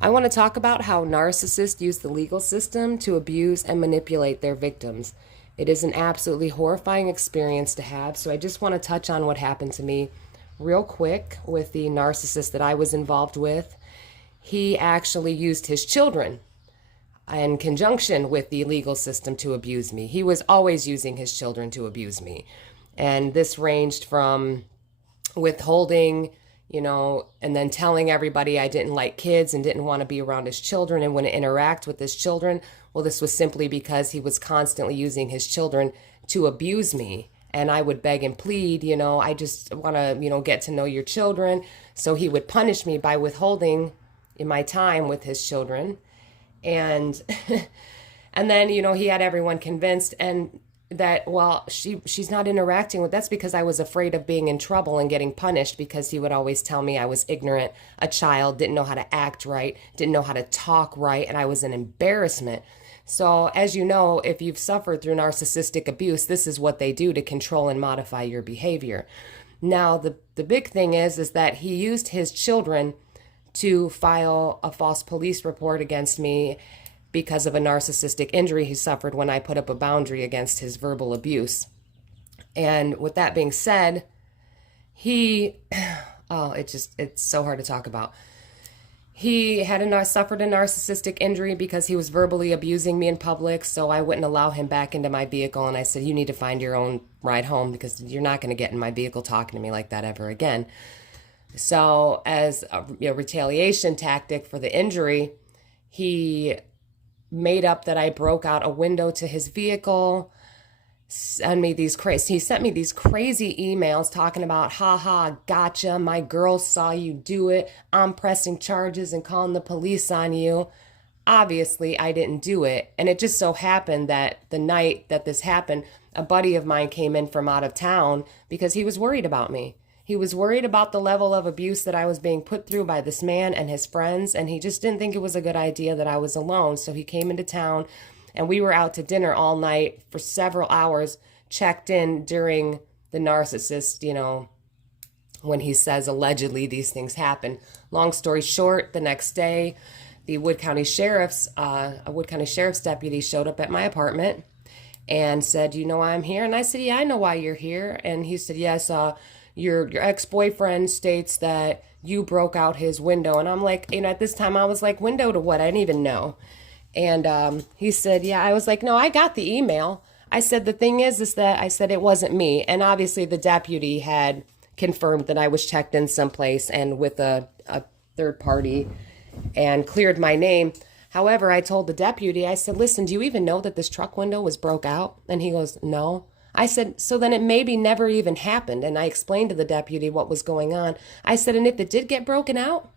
I want to talk about how narcissists use the legal system to abuse and manipulate their victims. It is an absolutely horrifying experience to have, so I just want to touch on what happened to me real quick with the narcissist that I was involved with. He actually used his children in conjunction with the legal system to abuse me. He was always using his children to abuse me. And this ranged from withholding, and then telling everybody I didn't like kids and didn't want to be around his children and wouldn't interact with his children. Well, this was simply because he was constantly using his children to abuse me. And I would beg and plead, I just want to, get to know your children. So he would punish me by withholding in my time with his children. And and then, he had everyone convinced and that, well, she's not interacting with, that's because I was afraid of being in trouble and getting punished, because he would always tell me I was ignorant, a child, didn't know how to act right, didn't know how to talk right, and I was an embarrassment. So as you know, if you've suffered through narcissistic abuse, this is what they do to control and modify your behavior. Now, the big thing is that he used his children to file a false police report against me because of a narcissistic injury he suffered when I put up a boundary against his verbal abuse. And with that being said, he, it's so hard to talk about. He had suffered a narcissistic injury because he was verbally abusing me in public, so I wouldn't allow him back into my vehicle, and I said, you need to find your own ride home because you're not going to get in my vehicle talking to me like that ever again. So as a retaliation tactic for the injury, he made up that I broke out a window to his vehicle, he sent me these crazy emails talking about, haha, gotcha, my girls saw you do it, I'm pressing charges and calling the police on you. Obviously, I didn't do it. And it just so happened that the night that this happened, a buddy of mine came in from out of town because he was worried about me. He was worried about the level of abuse that I was being put through by this man and his friends, and he just didn't think it was a good idea that I was alone. So he came into town, and we were out to dinner all night for several hours, checked in during the narcissist, when he says allegedly these things happen. Long story short, the next day, a Wood County Sheriff's deputy showed up at my apartment and said, you know why I'm here? And I said, yeah, I know why you're here. And he said, yes, your ex-boyfriend states that you broke out his window. And I'm like, at this time I was like, window to what? I didn't even know. And he said, yeah. I was like, no, I got the email. I said, the thing is that I said it wasn't me. And obviously the deputy had confirmed that I was checked in someplace and with a third party and cleared my name. However, I told the deputy, I said, listen, do you even know that this truck window was broke out? And he goes, no. I said, so then it maybe never even happened. And I explained to the deputy what was going on. I said, and if it did get broken out,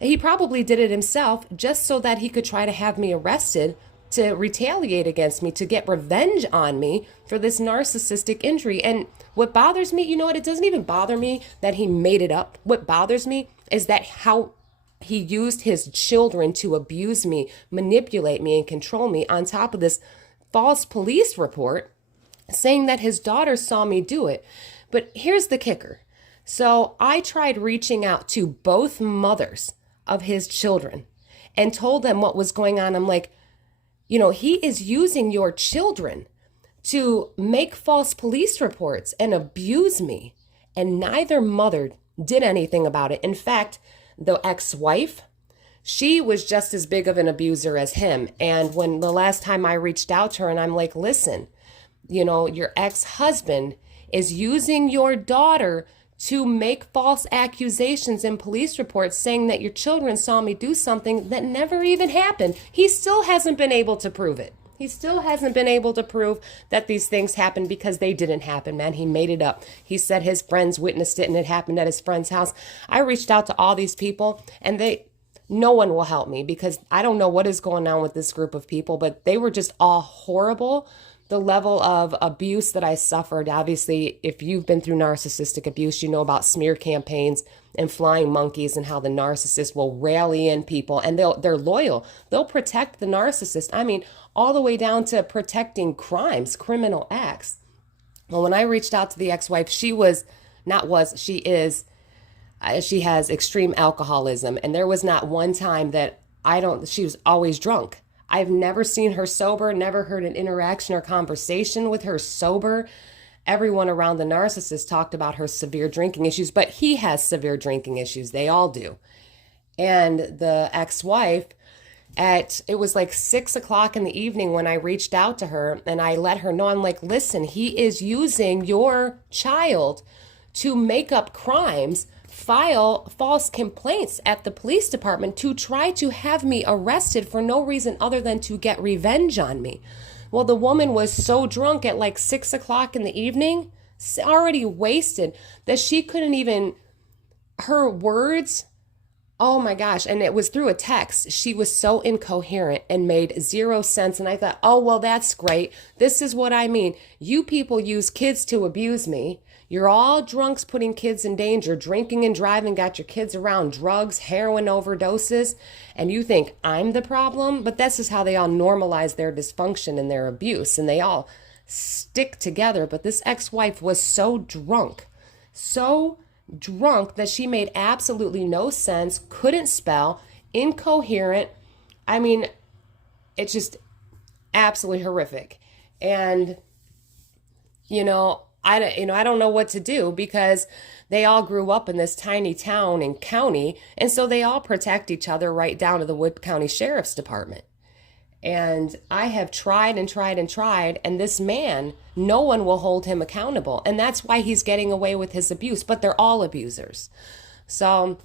he probably did it himself just so that he could try to have me arrested to retaliate against me, to get revenge on me for this narcissistic injury. And what bothers me, it doesn't even bother me that he made it up. What bothers me is that how he used his children to abuse me, manipulate me, and control me, on top of this false police report saying that his daughter saw me do it. But here's the kicker. So I tried reaching out to both mothers of his children and told them what was going on. I'm like, he is using your children to make false police reports and abuse me. And neither mother did anything about it. In fact, the ex-wife, she was just as big of an abuser as him. And when the last time I reached out to her and I'm like, listen, your ex-husband is using your daughter to make false accusations in police reports saying that your children saw me do something that never even happened. He still hasn't been able to prove it. He still hasn't been able to prove that these things happened because they didn't happen, man. He made it up. He said his friends witnessed it and it happened at his friend's house. I reached out to all these people and no one will help me because I don't know what is going on with this group of people, but they were just all horrible. The level of abuse that I suffered, obviously, if you've been through narcissistic abuse, you know about smear campaigns and flying monkeys and how the narcissist will rally in people and they're loyal. They'll protect the narcissist. I mean, all the way down to protecting criminal acts. Well, when I reached out to the ex-wife, she is She has extreme alcoholism, and there was not one time that she was always drunk. I've never seen her sober, never heard an interaction or conversation with her sober. Everyone around the narcissist talked about her severe drinking issues, but he has severe drinking issues. They all do. And the ex-wife, it was like 6 o'clock in the evening when I reached out to her and I let her know, I'm like, listen, he is using your child to make up crimes, file false complaints at the police department to try to have me arrested for no reason other than to get revenge on me. Well, the woman was so drunk at like 6 o'clock in the evening, already wasted, that she couldn't even, her words, oh my gosh. And it was through a text. She was so incoherent and made zero sense. And I thought, oh, well, that's great. This is what I mean. You people use kids to abuse me. You're all drunks putting kids in danger, drinking and driving, got your kids around drugs, heroin overdoses, and you think I'm the problem? But this is how they all normalize their dysfunction and their abuse, and they all stick together. But this ex-wife was so drunk that she made absolutely no sense, couldn't spell, incoherent. I mean, it's just absolutely horrific. And, I don't know what to do, because they all grew up in this tiny town and county, and so they all protect each other right down to the Wood County Sheriff's Department. And I have tried and tried and tried, and this man, no one will hold him accountable. And that's why he's getting away with his abuse, but they're all abusers. So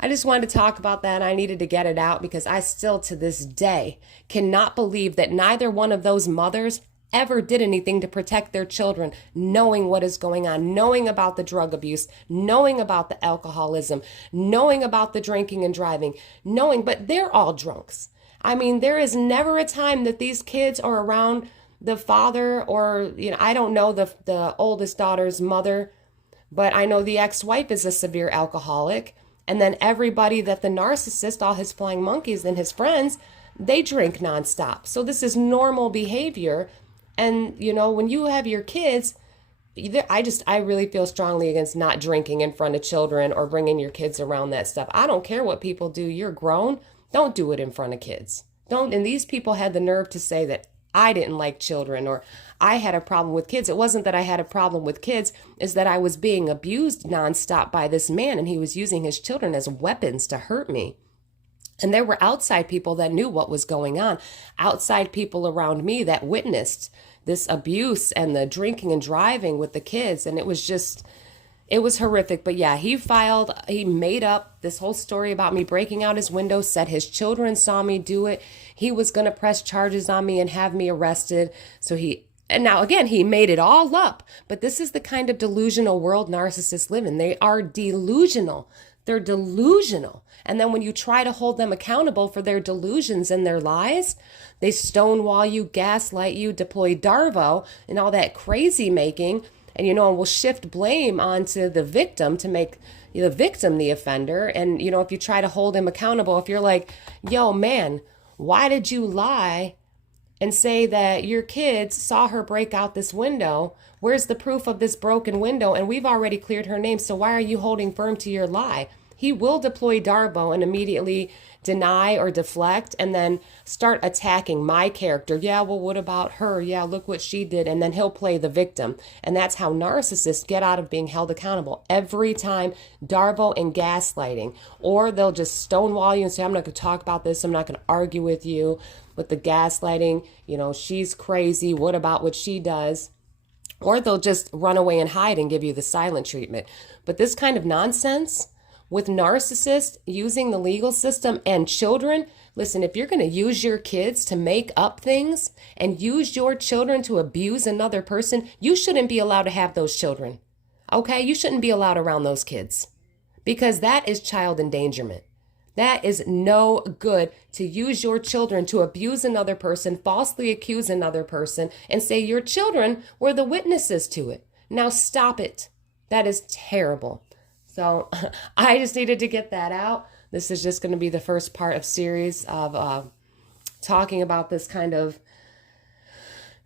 I just wanted to talk about that. I needed to get it out because I still, to this day, cannot believe that neither one of those mothers ever did anything to protect their children, knowing what is going on, knowing about the drug abuse, knowing about the alcoholism, knowing about the drinking and driving, but they're all drunks. I mean, there is never a time that these kids are around the father or, I don't know the oldest daughter's mother, but I know the ex-wife is a severe alcoholic. And then everybody that the narcissist, all his flying monkeys and his friends, they drink nonstop. So this is normal behavior. And, when you have your kids, I really feel strongly against not drinking in front of children or bringing your kids around that stuff. I don't care what people do. You're grown. Don't do it in front of kids. And these people had the nerve to say that I didn't like children or I had a problem with kids. It wasn't that I had a problem with kids, it's that I was being abused nonstop by this man, and he was using his children as weapons to hurt me. And there were outside people that knew what was going on, outside people around me that witnessed this abuse and the drinking and driving with the kids. And it was horrific. But yeah, he made up this whole story about me breaking out his window, said his children saw me do it. He was going to press charges on me and have me arrested. And now again, he made it all up. But this is the kind of delusional world narcissists live in. They are delusional. They're delusional. And then when you try to hold them accountable for their delusions and their lies, they stonewall you, gaslight you, deploy Darvo and all that crazy making. And, will shift blame onto the victim to make the victim the offender. And, if you try to hold him accountable, if you're like, yo, man, why did you lie and say that your kids saw her break out this window? Where's the proof of this broken window? And we've already cleared her name. So why are you holding firm to your lie? He will deploy Darvo and immediately deny or deflect and then start attacking my character. Yeah, well, what about her? Yeah, look what she did. And then he'll play the victim. And that's how narcissists get out of being held accountable. Every time, Darvo and gaslighting. Or they'll just stonewall you and say, I'm not going to talk about this. I'm not going to argue with you. With the gaslighting, she's crazy. What about what she does? Or they'll just run away and hide and give you the silent treatment. But this kind of nonsense with narcissists using the legal system and children, listen, if you're going to use your kids to make up things and use your children to abuse another person, you shouldn't be allowed to have those children. Okay? You shouldn't be allowed around those kids because that is child endangerment. That is no good to use your children to abuse another person, falsely accuse another person, and say your children were the witnesses to it. Now stop it. That is terrible. So I just needed to get that out. This is just going to be the first part of series of talking about this kind of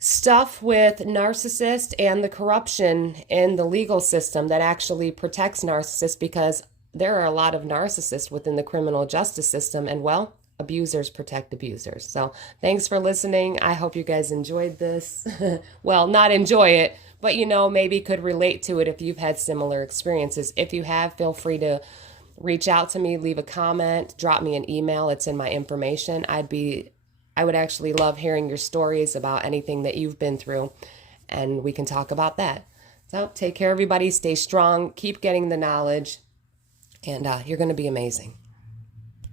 stuff with narcissists and the corruption in the legal system that actually protects narcissists, because there are a lot of narcissists within the criminal justice system, and well, abusers protect abusers. So thanks for listening. I hope you guys enjoyed this. Well, not enjoy it, but maybe could relate to it if you've had similar experiences. If you have, feel free to reach out to me, leave a comment, drop me an email. It's in my information. I would actually love hearing your stories about anything that you've been through, and we can talk about that. So take care, everybody. Stay strong. Keep getting the knowledge, and you're going to be amazing.